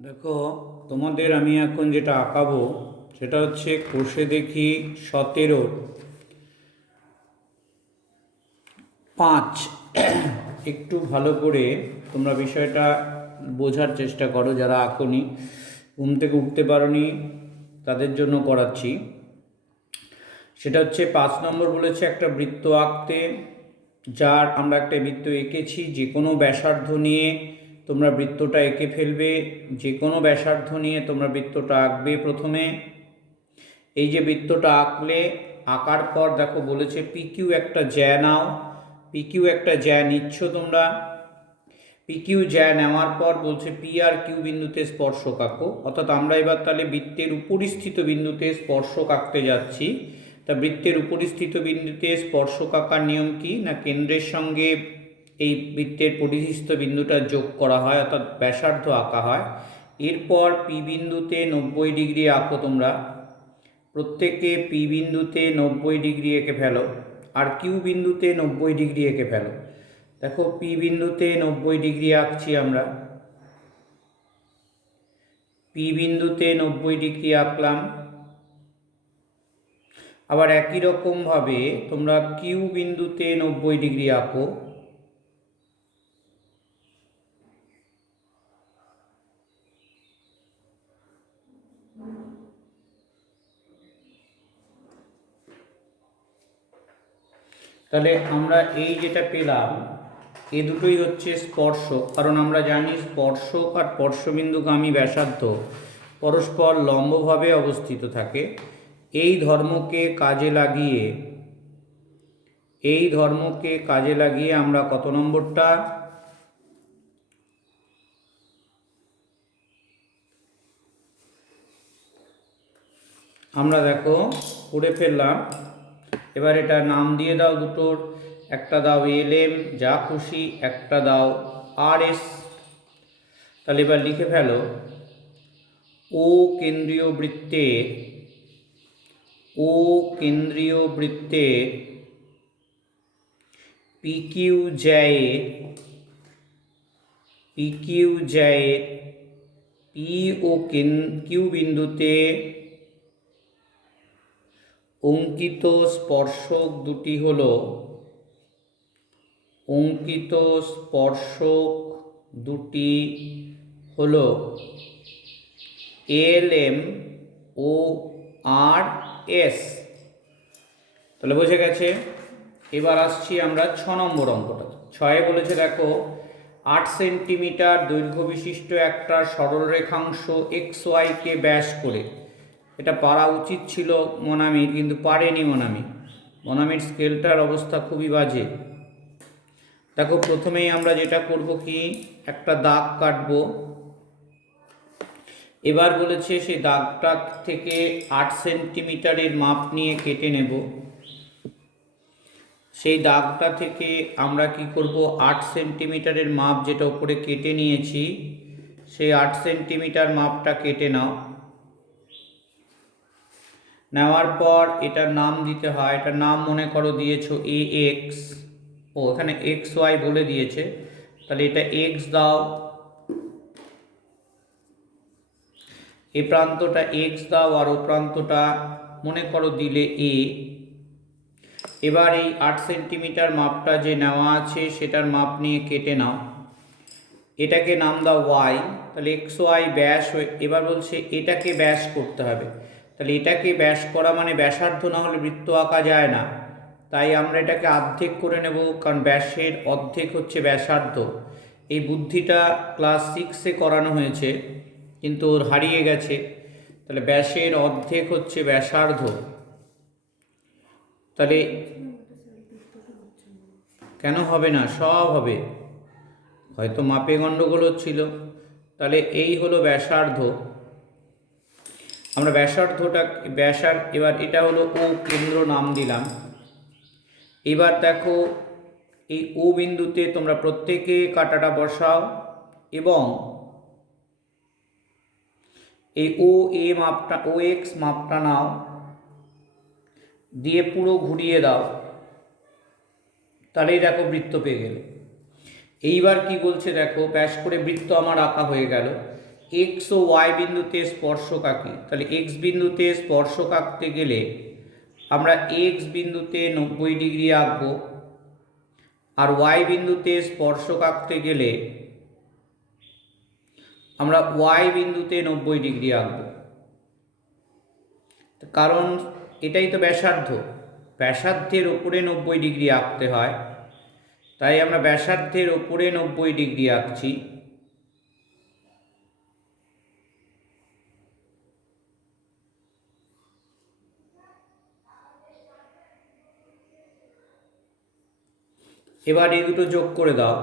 দেখো, তোমাদের আমি এখন যেটা আঁকাবো সেটা হচ্ছে কোষে দেখি 17-5। একটু ভালো করে তোমরা বিষয়টা বোঝার চেষ্টা করো, যারা আঁকোনি, ঘুম থেকে উঠতে পারোনি, তাদের জন্য করাচ্ছি। সেটা হচ্ছে 5 নম্বর বলেছে একটা বৃত্ত আঁকতে, যার আমরা একটা বৃত্ত এঁকেছি। যে কোনো ব্যাসার্ধ নিয়ে তোমরা বৃত্তটা এঁকে ফেলবে, যে কোনো ব্যাসার্ধ নিয়ে তোমরা বৃত্তটা আঁকবে। প্রথমে এই যে বৃত্তটা আঁকলে, আঁকার পর দেখো বলেছে পিকিউ একটা জ্যা নাও। পিকিউ একটা জ্যা নিচ্ছ তোমরা। পিকিউ জ্যা নেওয়ার পর বলছে পি আর কিউ বিন্দুতে স্পর্শক আঁকো। অর্থাৎ আমরা এবার তাহলে বৃত্তের উপরিস্থিত বিন্দুতে স্পর্শক আঁকতে যাচ্ছি। তা বৃত্তের উপরিস্থিত বিন্দুতে স্পর্শক আঁকার নিয়ম কি না, কেন্দ্রের সঙ্গে এই বৃত্তের পরিস্থিত বিন্দুটা যোগ করা হয়, অর্থাৎ ব্যাসার্ধ আঁকা হয়। এরপর পি বিন্দুতে 90 ডিগ্রি আঁকো তোমরা। প্রত্যেকে পি বিন্দুতে 90 ডিগ্রি এঁকে ফেলো, আর কিউ বিন্দুতে 90 ডিগ্রি এঁকে ফেলো। দেখো, পি বিন্দুতে 90 ডিগ্রি আঁকছি আমরা। পি বিন্দুতে 90 ডিগ্রি আঁকলাম। আবার একই রকমভাবে তোমরা কিউ বিন্দুতে 90 ডিগ্রি আঁকো। তাহলে আমরা এই যেটা পেলাম, এ দুটোই হচ্ছে স্পর্শক। কারণ আমরা জানি স্পর্শক আর স্পর্শবিন্দুগামী ব্যাসার্ধ পরস্পর লম্বভাবে অবস্থিত থাকে। এই ধর্মকে কাজে লাগিয়ে আমরা কত নম্বরটা, আমরা দেখো করে ফেললাম। এবার এটা নাম দিয়ে দাও দুটোর, একটা দাও LM, যা খুশি, একটা দাও RS। তাহলে এবার লিখে ফেলো, ও কেন্দ্রীয় বৃত্তে পিকিউ জ্যায়ে পি ও কিউ বিন্দুতে অঙ্কিত স্পর্শক দুটি হলো LM ও RS। তাহলে বোঝা গেছে। এবার আসছি আমরা 6 নম্বর অঙ্কটা। 6-এ বলেছে দেখো 8 সেন্টিমিটার দৈর্ঘ্য বিশিষ্ট একটা সরলরেখাংশ XY কে ব্যাস করে, এটা পারা উচিত ছিল মনামির, কিন্তু পারেনি মনামির স্কেলটার অবস্থা খুবই বাজে। দেখো, প্রথমেই আমরা যেটা করব কি, একটা দাগ কাটবো। এবার বলেছে সেই দাগটা থেকে 8 সেন্টিমিটারের মাপ নিয়ে কেটে নেব। সেই দাগটা থেকে আমরা কি করব, 8 সেন্টিমিটারের মাপ যেটা উপরে কেটে নিয়েছি, সেই 8 সেন্টিমিটার মাপটা কেটে নাও। নেওয়ার পর এটার নাম দিতে হয়। এটার নাম মনে করো দিয়েছো AX, এখানে XY বলে দিয়েছে, তাহলে এটা X দাও। এ প্রান্তটা X দাও, আর ও প্রান্তটা মনে করো দিলে A। এবার এই 8 সেন্টিমিটার মাপটা যে নেওয়া আছে সেটার মাপ নিয়ে কেটে নাও। এটাকে নাম দাও Y, তাহলে XY ব্যাস। এবার বলছে এটাকে ব্যাস করতে হবে। তাহলে এটাকে ব্যাস করা মানে ব্যাসার্ধ না হলে বৃত্ত আঁকা যায় না। তাই আমরা এটাকে অর্ধেক করে নেব, কারণ ব্যাসের অর্ধেক হচ্ছে ব্যাসার্ধ। এই বুদ্ধিটা ক্লাস 6-এ করানো হয়েছে, কিন্তু ওর হারিয়ে গেছে। তাহলে ব্যাসের অর্ধেক হচ্ছে ব্যাসার্ধ। তাহলে কেন হবে না, সব হবে, হয়তো মাপে গণ্ডগোল হচ্ছিল। তাহলে এই হলো ব্যাসার্ধ। আমরা এবার এটা হলো ও কেন্দ্র নাম দিলাম। এবার দেখো, এই ও বিন্দুতে তোমরা প্রত্যেকে কাঁটাটা বসাও এবং এই OX মাপটা নাও, দিয়ে পুরো ঘুরিয়ে দাও। তাহলেই দেখো বৃত্ত পেয়ে গেলে। এইবার কি বলছে দেখো, ব্যাস করে বৃত্ত আমার আঁকা হয়ে গেল। এক্স ও ওয়াই বিন্দুতে স্পর্শক আঁকি, তাহলে এক্স বিন্দুতে স্পর্শক আঁকতে গেলে আমরা এক্স বিন্দুতে 90 ডিগ্রি আঁকবো, আর ওয়াই বিন্দুতে স্পর্শক আঁকতে গেলে আমরা ওয়াই বিন্দুতে 90 ডিগ্রি আঁকবো। কারণ এটাই তো ব্যাসার্ধ, ব্যাসার্ধের ওপরে 90 ডিগ্রি আঁকতে হয়, তাই আমরা ব্যাসার্ধের ওপরে 90 ডিগ্রি আঁকছি। এবার এই দুটো যোগ করে দাও,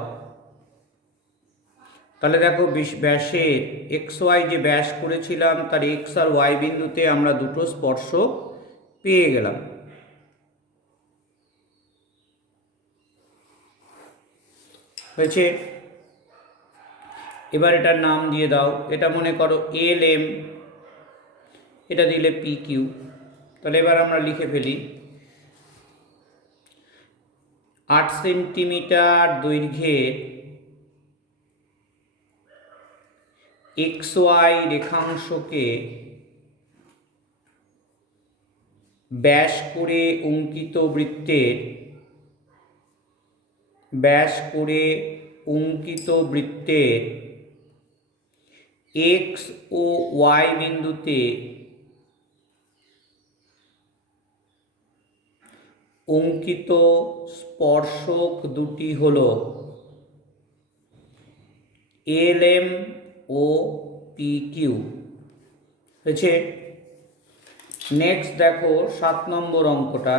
তাহলে দেখো ব্যাসের এক্স ওয়াই যে ব্যাস করেছিলাম তার এক্স আর ওয়াই বিন্দুতে আমরা দুটো স্পর্শক পেয়ে গেলাম। হয়েছে। এবার এটার নাম দিয়ে দাও, এটা মনে করো এল এম, এটা দিলে পি কিউ। তাহলে এবার আমরা লিখে ফেলি 8 সেন্টিমিটার দৈর্ঘ্যের এক্স ওয়াই রেখাংশকে ব্যাস করে অঙ্কিত বৃত্তের এক্স ও ওয়াই বিন্দুতে অঙ্কিত স্পর্শক দুটি হল এল এম ও পি কিউ। হয়েছে। নেক্সট দেখো 7 নম্বর অঙ্কটা,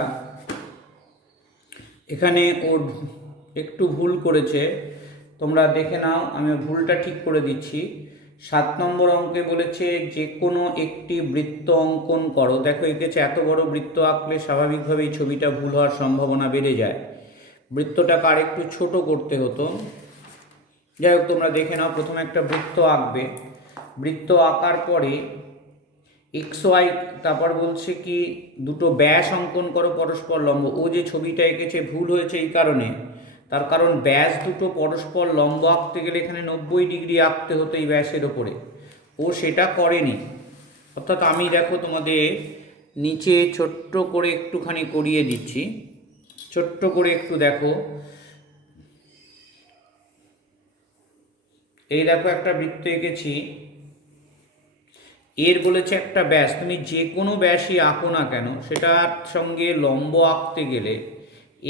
এখানে ওর একটু ভুল করেছে, তোমরা দেখে নাও, আমি ভুলটা ঠিক করে দিচ্ছি। 7 নম্বর অঙ্কে বলেছে যে কোনো একটি বৃত্ত অঙ্কন করো। দেখো এঁকেছে, এত বড় বৃত্ত আঁকলে স্বাভাবিকভাবেই ছবিটা ভুল হওয়ার সম্ভাবনা বেড়ে যায়, বৃত্তটাকে আর একটু ছোট করতে হতো। যাই হোক, তোমরা দেখে নাও, প্রথমে একটা বৃত্ত আঁকবে, বৃত্ত আঁকার পরে এক্স ওয়াই, তারপর বলছে কি দুটো ব্যাস অঙ্কন করো পরস্পর লম্ব। ও যে ছবিটা এঁকেছে ভুল হয়েছে এই কারণে, তার কারণ ব্যাস দুটো পরস্পর লম্ব আঁকতে গেলে এখানে 90 ডিগ্রি আঁকতে হতো এই ব্যাসের ওপরে, ও সেটা করেনি। অর্থাৎ আমি দেখো তোমাদের নিচে ছোট্ট করে একটুখানি করিয়ে দিচ্ছি, ছোট্ট করে একটু দেখো। এই দেখো একটা বৃত্ত এঁকেছি, এর বলেছে একটা ব্যাস, তুমি যে কোনো ব্যাসই আঁকো না কেন সেটার সঙ্গে লম্ব আঁকতে গেলে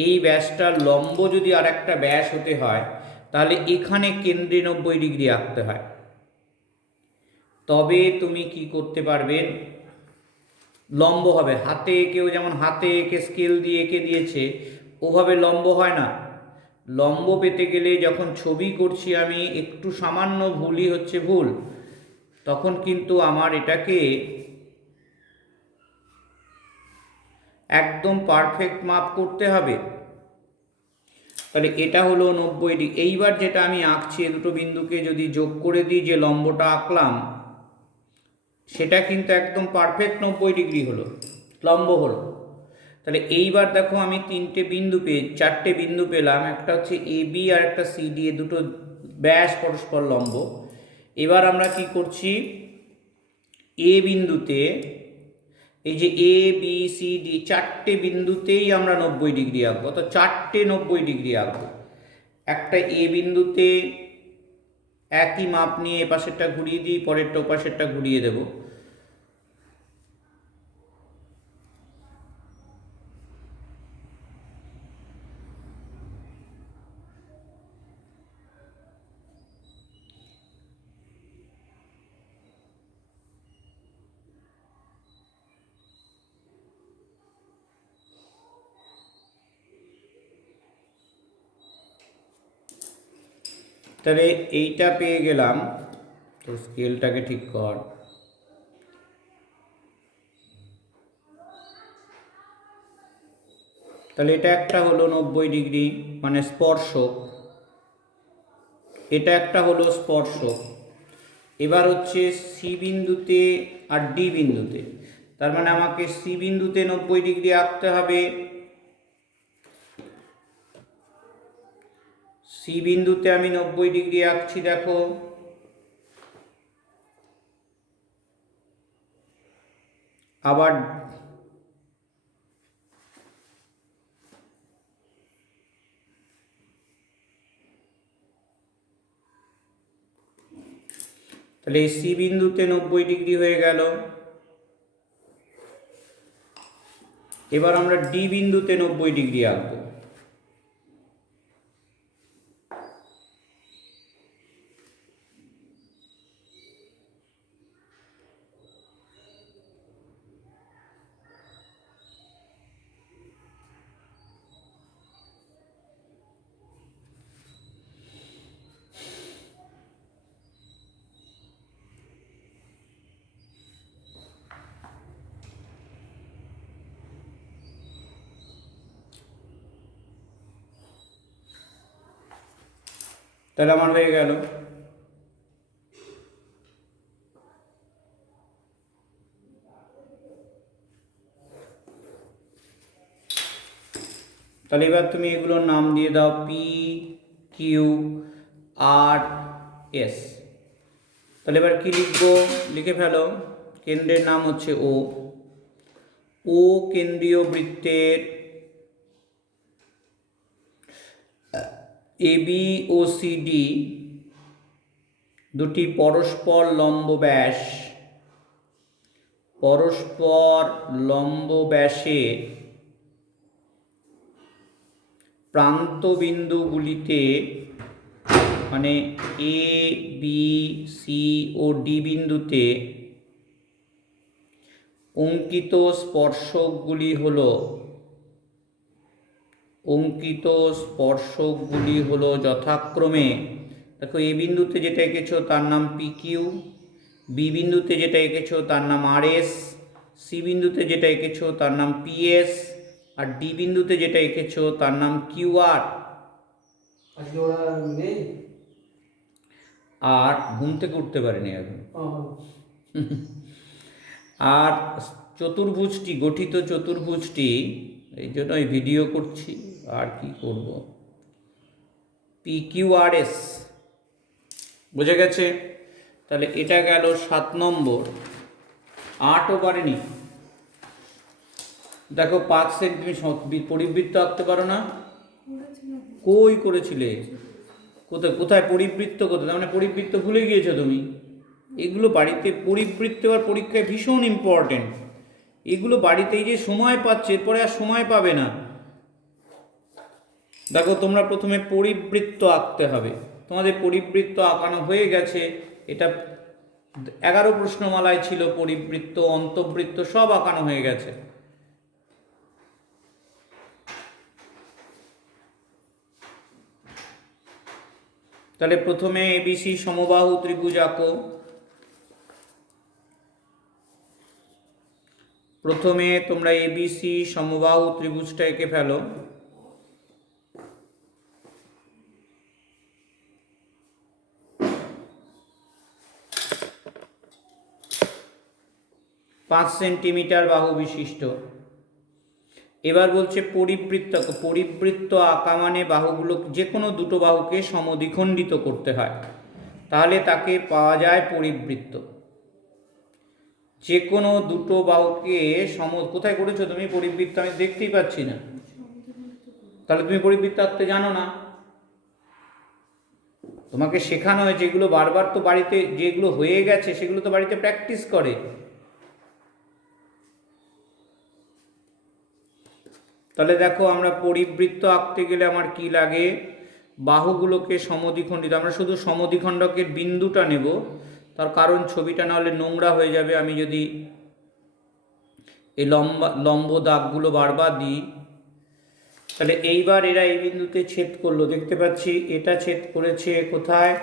এই ব্যাসটার লম্ব যদি আর একটা ব্যাস হতে হয় তাহলে এখানে কেন্দ্রে 90 ডিগ্রি আঁকতে হয়, তবে তুমি কি করতে পারবে, লম্ব হবে। হাতে এঁকেও যেমন হাতে এঁকে স্কেল দিয়ে এঁকে দিয়েছে ওভাবে লম্ব হয় না। লম্ব পেতে গেলে যখন ছবি করছি আমি একটু সামান্য ভুলই হচ্ছে ভুল, তখন কিন্তু আমার এটাকে একদম পারফেক্ট মাপ করতে হবে। তাহলে এটা হলো 90 ডিগ্রি। এইবার যেটা আমি আঁকছি এ দুটো বিন্দুকে যদি যোগ করে দিই, যে লম্বটা আঁকলাম সেটা কিন্তু একদম পারফেক্ট 90 ডিগ্রি হলো, লম্ব হলো। তাহলে এইবার দেখো আমি চারটে বিন্দু পেলাম, একটা হচ্ছে এ বি আর একটা সি ডি, এ দুটো ব্যাস পরস্পর লম্ব। এবার আমরা কি করছি, এ বিন্দুতে এই যে এ বি সি ডি চারটে বিন্দুতেই আমরা 90 ডিগ্রি আঁকবো, তো চারটে 90 ডিগ্রি আঁকবো। একটা এ বিন্দুতে একই মাপ নিয়ে এপাশেরটা ঘুরিয়ে দিই, পরেরটা ওপাশেরটা ঘুরিয়ে দেব। তাহলে এইটা পেয়ে গেলাম, তো স্কেলটাকে ঠিক কর। তাহলে এটা একটা হলো 90 ডিগ্রি মানে স্পর্শক, এটা একটা হলো স্পর্শক। এবার হচ্ছে সি বিন্দুতে আর ডি বিন্দুতে, তার মানে আমাকে সি বিন্দুতে 90 ডিগ্রি আঁকতে হবে, সি বিন্দুতে আমি 90 ডিগ্রি আঁকছি। দেখো আবার তাহলে সি বিন্দুতে 90 ডিগ্রি হয়ে গেল। এবার আমরা ডি বিন্দুতে 90 ডিগ্রি আঁকবো। তাহলে আমার হয়ে গেল। তাহলে এবার তুমি এগুলোর নাম দিয়ে দাও পি কিউ আর এস। তাহলে এবার কি লিখবো, লিখে ফেলো। কেন্দ্রের নাম হচ্ছে ও। ও কেন্দ্রীয় বৃত্তের এবি ও সিডি দুটি পরস্পর লম্ব ব্যাস, পরস্পর লম্ব ব্যাসের প্রান্ত বিন্দুগুলিতে, মানে A B C O D বিন্দুতে অঙ্কিত স্পর্শকগুলি হলো, অঙ্কিত স্পর্শকগুলি হলো যথাক্রমে, দেখো এ বিন্দুতে যেটা এঁকেছো তার নাম পি কিউ, বি বিন্দুতে যেটা এঁকেছো তার নাম আর এস, সি বিন্দুতে যেটা এঁকেছো তার নাম পি এস, আর ডি বিন্দুতে যেটা এঁকেছো তার নাম কিউ আর। আর ঘুম থেকে উঠতে পারেনি এখন। আর চতুর্ভুজটি, গঠিত চতুর্ভুজটি, এই জন্য এই ভিডিও করছি, আর কি করব, পি কিউ আর এস। বুঝে গেছে? তাহলে এটা গেল 7 নম্বর। 8ও পারেনি। দেখো 5 সেন্টিমিটার পরিবৃত্ত আঁকতে পারো না? কই করেছিলে? কোথায় কোথায় পরিবৃত্ত, কোথায়? তার মানে পরিবৃত্ত ভুলে গিয়েছো তুমি। এগুলো বাড়িতে, পরিবৃত্ত আর পরীক্ষায় ভীষণ ইম্পর্টেন্ট। এগুলো বাড়িতে এই যে সময় পাচ্ছে, এরপরে আর সময় পাবে না। দেখো তোমরা প্রথমে পরিবৃত্ত আঁকতে হবে। তোমাদের পরিবৃত্ত আঁকানো হয়ে গেছে। এটা 11 প্রশ্নমালায় ছিল। পরিবৃত্ত, অন্তবৃত্ত সব আঁকানো হয়ে গেছে। তাহলে প্রথমে এবিসি সমবাহু ত্রিভুজ আঁকো। প্রথমে তোমরা এবিসি সমবাহু ত্রিভুজটা এঁকে ফেলো। পাঁচ সেন্টিমিটার বাহু বিশিষ্ট। এবার বলছে পরিবৃত্ত। পরিবৃত্ত আঁকা মানে বাহুগুলো, যে কোনো দুটো বাহুকে সমদ্বিখণ্ডিত করতে হয়, তাহলে তাকে পাওয়া যায় পরিবৃত্ত। যে কোনো দুটো বাহুকে কোথায় করেছো তুমি পরিবৃত্ত? আমি দেখতেই পাচ্ছি না। তাহলে তুমি পরিবৃত্ত আঁকতে জানো না। তোমাকে শেখানো হয়েছে এগুলো বারবার, তো বাড়িতে যেগুলো হয়ে গেছে সেগুলো তো বাড়িতে প্র্যাকটিস করে। তাহলে দেখো আমরা পরিবৃত্ত আঁকতে গেলে আমার কি লাগে, বাহুগুলোকে সমদ্বিখণ্ডিত। আমরা শুধু সমদ্বিখণ্ডকের বিন্দুটা নেব, তার কারণ ছবিটা না হলে নোংরা হয়ে যাবে আমি যদি এই লম্ব দাগগুলো বারবার দিই। তাহলে এইবার এরা এই বিন্দুতে ছেদ করলো, দেখতে পাচ্ছি এটা ছেদ করেছে কোথায়,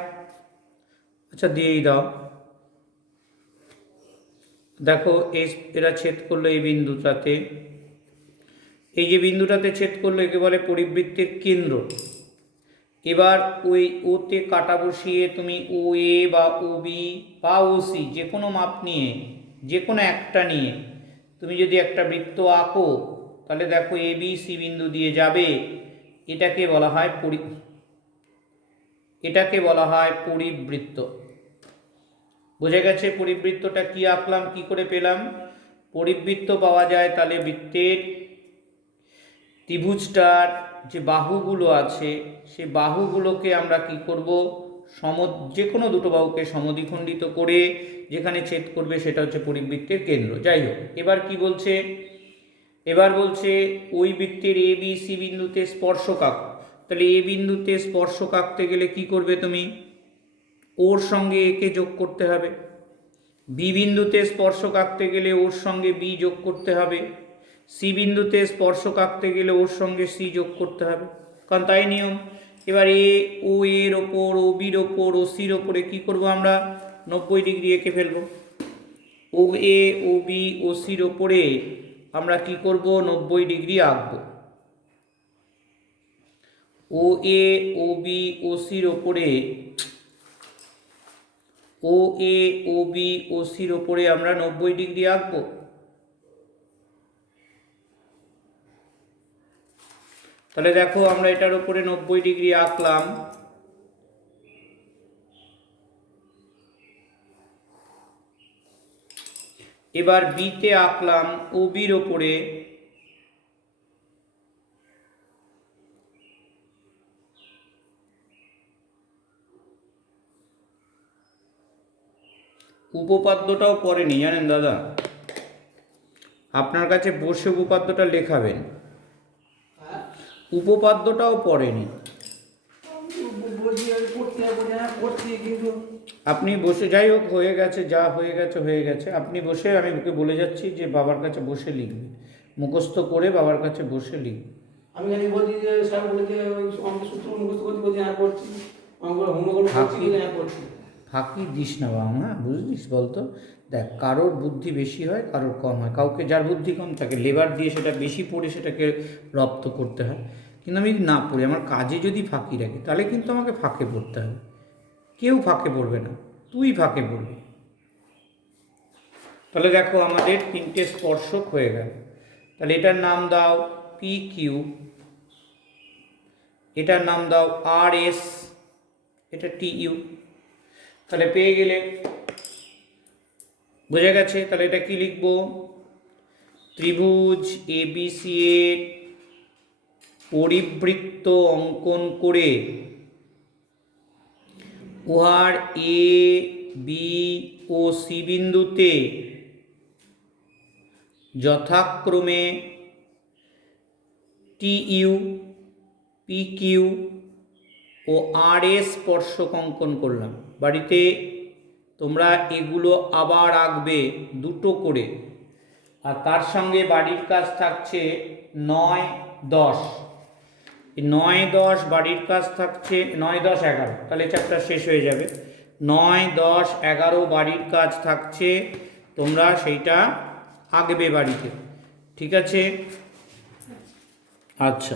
আচ্ছা দিয়েই দাও। দেখো এরা ছেদ করলো এই বিন্দুটাতে। এই যে বিন্দুটাতে ছেদ করলো একে বলে পরিবৃত্তের কেন্দ্র। এবার ওই ওতে কাটা বসিয়ে তুমি ও এ বা ও বি বা ও সি যে কোনো মাপ নিয়ে, যে কোনো একটা নিয়ে তুমি যদি একটা বৃত্ত আঁকো, তাহলে দেখো এ বি সি বিন্দু দিয়ে যাবে। এটাকে বলা হয় পরিবৃত্ত। বুঝে গেছে পরিবৃত্তটা কি আঁকলাম, কি করে পেলাম? পরিবৃত্ত পাওয়া যায়, তাহলে বৃত্তের ত্রিভুজটার যে বাহুগুলো আছে সে বাহুগুলোকে আমরা কি করব, যে কোনো দুটো বাহুকে সমদ্বিখণ্ডিত করে যেখানে ছেদ করবে সেটা হচ্ছে পরিবৃত্তের কেন্দ্র। যাই হোক, এবার কি বলছে, এবার বলছে ওই বৃত্তের এ বি সি বিন্দুতে স্পর্শক আঁকো। তাহলে এ বিন্দুতে স্পর্শক আঁকতে গেলে কি করবে তুমি, ওর সঙ্গে একে যোগ করতে হবে। বি বিন্দুতে স্পর্শক আঁকতে গেলে ওর সঙ্গে বি যোগ করতে হবে। সি বিন্দুতে স্পর্শক আঁকতে গেলে ওর সঙ্গে সি যোগ করতে হবে, কারণ তাই নিয়ম। এবার এ ও এর ওপর, ও বির ওপর, ও সির ওপরে কী করবো আমরা, 90 ডিগ্রি এঁকে ফেলবো। ও এ ও বি ও সির ওপরে আমরা কি করব, 90 ডিগ্রি আঁকবো। ও এ ও বি ও সির ওপরে, ও এ ও বি ও সির ওপরে আমরা 90 ডিগ্রি আঁকবো। তাহলে দেখো আমরা এটার উপরে 90 ডিগ্রি আঁকলাম। এবার বিতে আঁকলাম ও বির ওপরে, উপপাদ্যটাও পড়েনি জানেন দাদা, আপনার কাছে বসে উপপাদ্যটা লেখাবেন, উপপাদ্যটাও পড়েনি। আপনি বসে, যাই হোক হয়ে গেছে, যা হয়ে গেছে হয়ে গেছে, আপনি বসে, আমি ওকে বলে যাচ্ছি যে বাবার কাছে বসে লিখবে, মুখস্থ করে বাবার কাছে বসে লিখবে। আমি জানি বলছি যে স্যার বলে যে ওই অঙ্ক সূত্র মুখস্থ করতে বলছি, হ্যাঁ করছি, অঙ্কগুলো হোমওয়ার্ক করছি, হ্যাঁ করছি। ফাঁকি দিস না বাবা, হ্যাঁ বুঝলিস, বলতো দেখ, কারোর বুদ্ধি বেশি হয় কারোর কম হয়, কাউকে যার বুদ্ধি কম তাকে লেবার দিয়ে সেটা বেশি পড়ে সেটাকে রপ্ত করতে হয়, কিন্তু আমি না পড়ি, আমার কাজে যদি ফাঁকি রাখি তাহলে কিন্তু আমাকে ফাঁকে পড়তে হবে। কেউ ফাঁকে পড়বে না, তুই ফাঁকে পড়বি। তাহলে দেখো আমাদের 3টে স্পর্শক হয়ে গেল। তাহলে এটার নাম দাও পি কিউ, এটার নাম দাও আর এস, এটা টি ইউ। তাহলে পেয়ে গেলে, বোঝা গেছে। তাহলে এটা কি লিখবো, ত্রিভুজ এবিসি এর পরিবৃত্ত অঙ্কন করে উহার এ বি ও সি বিন্দুতে যথাক্রমে টি ইউ, পি কিউ ও আর এস স্পর্শক অঙ্কন করলাম। বাড়িতে তোমরা এগুলো আবার আঁকবে দুটো করে, আর তার সঙ্গে বাড়ির কাজ থাকছে 9, 10। 9, 10 বাড়ির কাজ থাকছে, 9, 10, 11, তাহলে চ্যাপ্টার শেষ হয়ে যাবে। 9, 10, 11 বাড়ির কাজ থাকছে, তোমরা সেইটা আঁকবে বাড়িতে, ঠিক আছে? আচ্ছা।